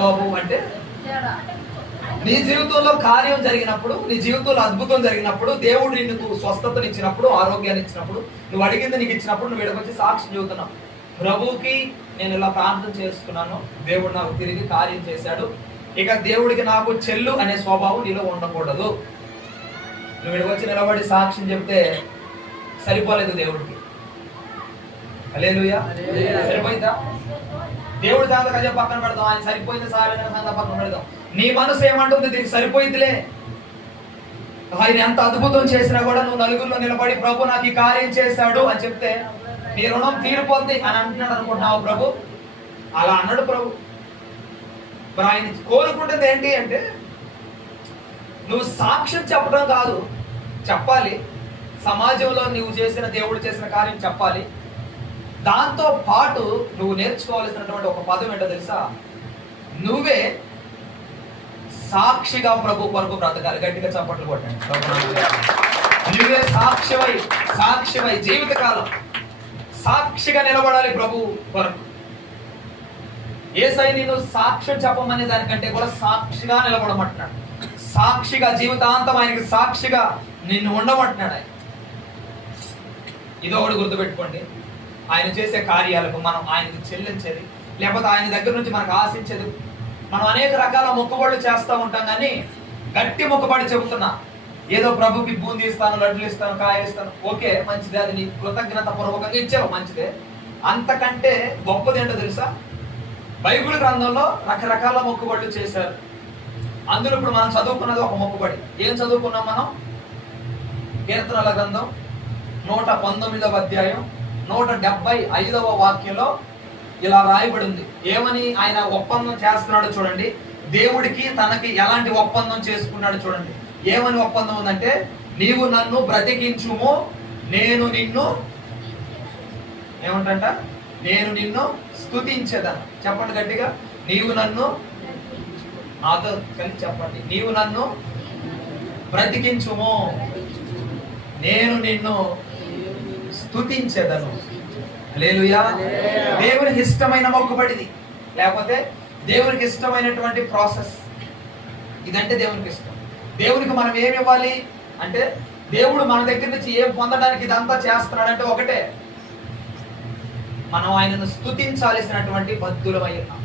బాబు అంటే నీ జీవితంలో కార్యం జరిగినప్పుడు, నీ జీవితంలో అద్భుతం జరిగినప్పుడు, దేవుడు నిన్ను స్వస్థతనిచ్చినప్పుడు, ఆరోగ్యాన్ని ఇచ్చినప్పుడు, నువ్వు అడిగింది నీకు ఇచ్చినప్పుడు నువ్వు ఇక్కడికి వచ్చి సాక్షి చెబుతున్నావు. ప్రభువుకి నేను ఇలా ప్రార్థన చేసుకున్నాను, దేవుడు నాకు తిరిగి కార్యం చేశాడు, ఇక దేవుడికి నాకు చెల్లు అనే స్వభావం నీలో ఉండకూడదు. నువ్వు ఇక్కడికి వచ్చి నిలబడి సాక్ష్యం చెప్తే సరిపోలేదు దేవుడికి. హల్లెలూయా. సరిపోయిందా? దేవుడి సంగతి కజ పక్కన పెడదాం, ఆయన సరిపోయింది సారైన సంగతి పక్కన పెడదాం. నీ మనసు ఏమంటుంది? దీనికి సరిపోయిందిలే. ఆయన ఎంత అద్భుతం చేసినా కూడా నువ్వు నలుగురిలో నిలబడి ప్రభు నాకు ఈ కార్యం చేశాడు అని చెప్తే నీ రుణం తీరిపోద్ది అని అంటున్నాడు అనుకుంటున్నావు ప్రభు? అలా అన్నాడు ప్రభు. మరి ఆయన కోరుకుంటుంది ఏంటి అంటే నువ్వు సాక్ష్యం చెప్పడం కాదు, చెప్పాలి. సమాజంలో నువ్వు చేసిన, దేవుడు చేసిన కార్యం చెప్పాలి. దాంతో పాటు నువ్వు నేర్చుకోవాల్సినటువంటి ఒక పదం ఏంటో తెలుసా? నువ్వే సాక్షిగా ప్రభు కొరకు బ్రతకాలి. గట్టిగా చప్పట్లు కొట్టండి. నువ్వే సాక్షివై జీవితకాలం సాక్షిగా నిలబడాలి ప్రభు కొరకు. యేసయ్య నిన్ను సాక్ష్యం చెప్పమనే దానికంటే కూడా సాక్షిగా నిలబడమంటున్నాడు. సాక్షిగా జీవితాంతం ఆయనకి సాక్షిగా నిన్ను ఉండమంటున్నాడు ఆయన. ఇదో ఒకటి గుర్తుపెట్టుకోండి, ఆయన చేసే కార్యాలకు మనం ఆయనకు చెల్లించేది, లేకపోతే ఆయన దగ్గర నుంచి మనకు ఆశించేది. మనం అనేక రకాల మొక్కుబడులు చేస్తూ ఉంటాం, కానీ గట్టి మొక్కుబడి చెబుతున్నా, ఏదో ప్రభుకి బూందీ ఇస్తాను, లడ్డులు ఇస్తాను, కాయలు ఇస్తాను, ఓకే మంచిదే, అది నీ కృతజ్ఞత పూర్వకంగా ఇచ్చావు, మంచిదే. అంతకంటే గొప్పది ఏంటో తెలుసా? బైబిల్ గ్రంథంలో రకరకాల మొక్కుబడులు చేశారు. అందులో ఇప్పుడు మనం చదువుకున్నది ఒక మొక్కుబడి. ఏం చదువుకున్నాం మనం? కీర్తనల గ్రంథం 119వ అధ్యాయం 175వ వాక్యంలో ఇలా రాయబడి ఉంది. ఏమని ఆయన ఒప్పందం చేస్తున్నాడో చూడండి. దేవుడికి తనకి ఎలాంటి ఒప్పందం చేసుకున్నాడు చూడండి. ఏమని ఒప్పందం ఉందంటే, నీవు నన్ను బ్రతికించుము, నేను నిన్ను ఏమంటంట, నేను నిన్ను స్తుతించేదను. చెప్పండి గట్టిగా, నీవు నన్ను, నాతో కలిసి చెప్పండి, నీవు నన్ను బ్రతికించుము, నేను నిన్ను స్తుతించేదను. హల్లెలూయా. దేవునికి ఇష్టమైన మొక్కుబడిది, లేకపోతే దేవునికి ఇష్టమైనటువంటి ప్రాసెస్ ఇదంటే దేవునికి ఇష్టం. దేవునికి మనం ఏమి ఇవ్వాలి అంటే, దేవుడు మన దగ్గర నుంచి ఏం పొందడానికి ఇదంతా చేస్తున్నాడంటే ఒకటే, మనం ఆయనను స్తుతించాల్సినటువంటి బద్ధులమై ఉన్నాం.